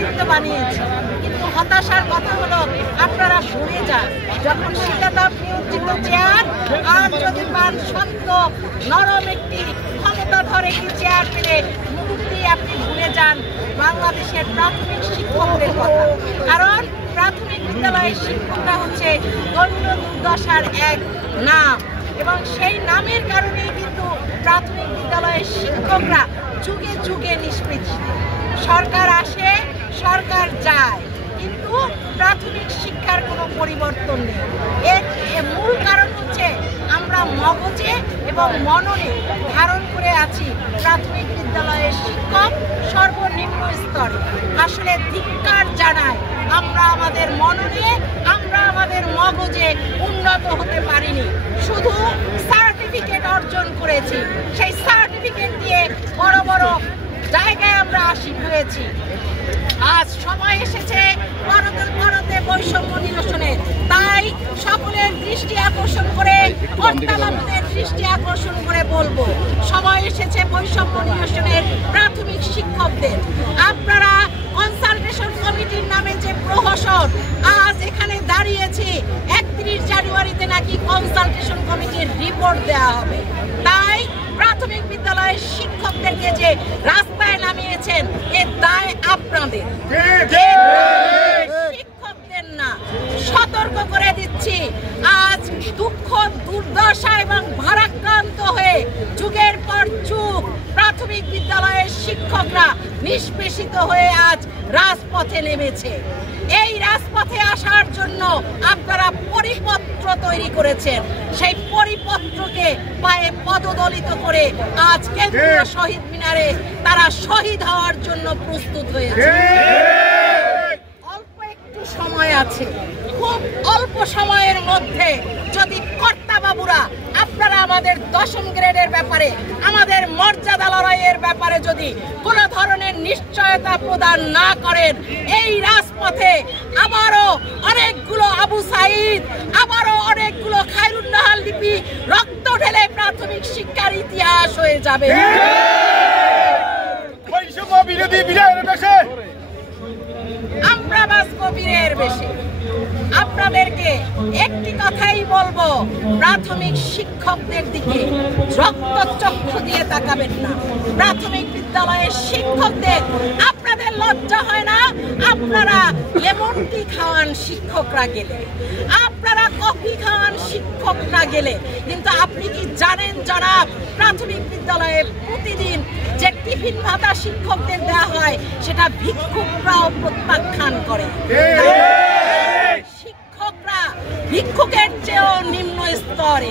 নেতৃত্ব বানিয়েছি, কিন্তু হতাশার কথা হলো আপনারা ভুলে যান যখন শীতাতাপ নিয়ন্ত্রিত চেয়ার আর যদি পান শক্ত নরম একটি ক্ষমতাধর একটি চেয়ার পেলে মুহূর্তে আপনি ভুলে যান বাংলাদেশের প্রাথমিক শিক্ষকদের কথা। কারণ প্রাথমিক বিদ্যালয়ের শিক্ষকরা হচ্ছে দৈন্য দুর্দশার এক নাম, এবং সেই নামের কারণেই কিন্তু প্রাথমিক বিদ্যালয়ের শিক্ষকরা যুগে যুগে নিষ্পেষিত। সরকার আসে, সরকার যায়, কিন্তু প্রাথমিক শিক্ষার কোনো পরিবর্তন নেই। এর মূল কারণ হচ্ছে আমরা মগজে এবং মননে ধারণ করে আছি প্রাথমিক বিদ্যালয়ের শিক্ষক সর্বনিম্ন স্তরে। আসলে ধিক্কার জানায় আমরা আমাদের মননে, আমরা আমাদের মগজে উন্নত হতে পারিনি, শুধু সার্টিফিকেট অর্জন করেছি। সেই সার্টিফিকেট দিয়ে বড় বড় জায়গায় আমরা আসীন হয়েছি। আজ সময় এসেছে ভারতে বৈষম্য নিরসনের, তাই সকলের দৃষ্টি আকর্ষণ করে, কর্তাবাবুদের দৃষ্টি আকর্ষণ করে বলবো, সময় এসেছে বৈষম্য নিরসনের প্রাথমিক শিক্ষকদের। আপনারা কনসালটেশন কমিটির নামে যে প্রহসন আজ এখানে দাঁড়িয়েছি, 31 জানুয়ারিতে নাকি কনসালটেশন কমিটির রিপোর্ট দেওয়া হবে, তাই প্রাথমিক বিদ্যালয়ের শিক্ষকদেরকে যে রাস্তায় নামিয়েছেন এর দায় আপনাদের, শিক্ষকদের না। সতর্ক করে দিচ্ছি, আজ দুঃখ দুর্দশা এবং ভারাক্রান্ত হয়ে যুগের পর যুগ প্রাথমিক বিদ্যালয়ের শিক্ষকরা নিষ্পেষিত হয়ে আজ রাজপথে নেমেছে। এই রাজপথে আসার জন্য আপনারা পরিপত্র তৈরি করেছেন, সেই পরিপত্রকে পায়ে পদদলিত করে আজ কেন্দ্রীয় শহীদ মিনারে তারা শহীদ হওয়ার জন্য প্রস্তুত হয়েছে। অল্প একটু সময় আছে, খুব অল্প সময়ের মধ্যে যদি কর্তাবাবুরা আপনারা আমাদের 10ম গ্রেডের ব্যাপারে, আমাদের মর্যাদা লড়াইয়ের ব্যাপারে যদি কোনো ধরনের নিশ্চয়তা প্রদান না করেন, এই রাজপথে আবারও অনেকগুলো আবু সাইদ, আবারও অনেকগুলো খায়রুন্নাহার লিপি রক্ত ঢেলে প্রাথমিক শিক্ষার ইতিহাস হয়ে যাবে। আমরা বাঁচবো বীরের বেশে। আপনাদেরকে একটি কথাই বলবো, প্রাথমিক শিক্ষকদের দিকে রক্তচক্ষু দিয়ে তাকাবেন না। প্রাথমিক বিদ্যালয়ের শিক্ষকদের আপনাদের লজ্জা হয় না? আপনারা লেমন টি খাওয়ান শিক্ষকরা গেলে, আপনারা কফি খাওয়ান শিক্ষকরা গেলে, কিন্তু আপনি কি জানেন জনাব, প্রাথমিক বিদ্যালয়ে প্রতিদিন যে টিফিন ভাতা শিক্ষকদের দেওয়া হয় সেটা ভিক্ষুকরাও প্রত্যাখ্যান করে। শিক্ষকরা ভিক্ষুকের চেয়েও নিম্ন স্তরে।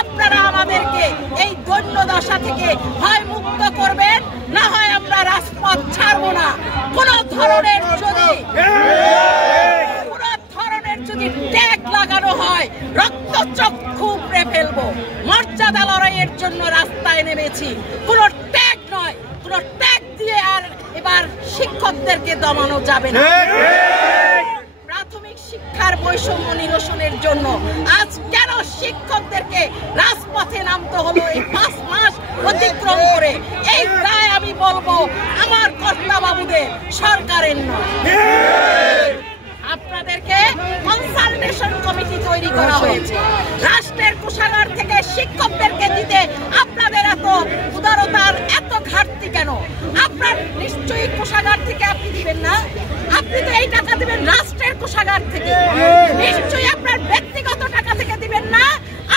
আপনারা আমাদেরকে এই দৈন্য দশা থেকে হয় মুক্ত করবেন, না হয় আমরা রাজপথ ছাড়বো না। কোন ধরনের যদি ট্যাগ লাগানো হয়, রক্তচক্ষু উপড়ে ফেলবো। মর্যাদা লড়াইয়ের জন্য রাস্তায় নেমেছি, কোনো ট্যাগ নয়, কোনো ট্যাগ দিয়ে আর এবার শিক্ষকদেরকে দমানো যাবে না। প্রাথমিক শিক্ষার বৈষম্য নিরসনের জন্য আজ কেন শিক্ষকদেরকে রাজপথে নামতে হলো এই 5 মাস অতিক্রম করে? এই দায় আমি বলবো আমার কর্তাবাবুদের, সরকারের নয়। আপনাদেরকে কনসালটেশন কমিটি তৈরি করা হয়েছে। রাষ্ট্রের কোষাগার থেকে শিক্ষকদেরকে দিতে আপনাদের এত উদারতার এত ঘাটতি কেন? আপনার নিশ্চয়ই কোষাগার থেকে আপনি দিবেন না, আপনি তো এই টাকা দিবেন রাষ্ট্রের কোষাগার থেকে, নিশ্চয়ই আপনার ব্যক্তিগত টাকা থেকে দিবেন না।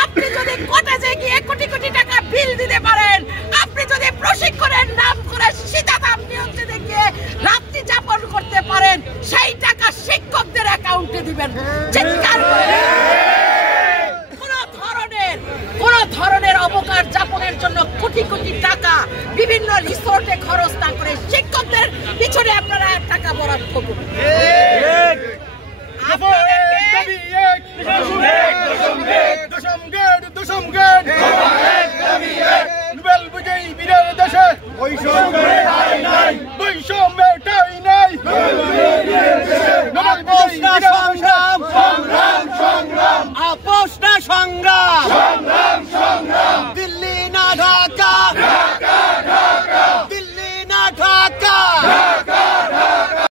আপনি যদি কটেজে গিয়ে কোটি কোটি টাকা বিল দিতে পারেন, আপনি যদি প্রশিক্ষণের নাম করে শীতাতাপ নিয়ন্ত্রণে গিয়ে রাত্রি যাপন করতে পারেন, সেই টাকা শিক্ষকদের অ্যাকাউন্টে দিবেন। চিৎকার করে কোন ধরনের অবকাশ যাপনের জন্য কোটি কোটি টাকা বিভিন্ন রিসোর্টে খরচ না করে শিক্ষকদের পিছনে আপনারা টাকা বরাদ্দ করুন। সংগ্রাম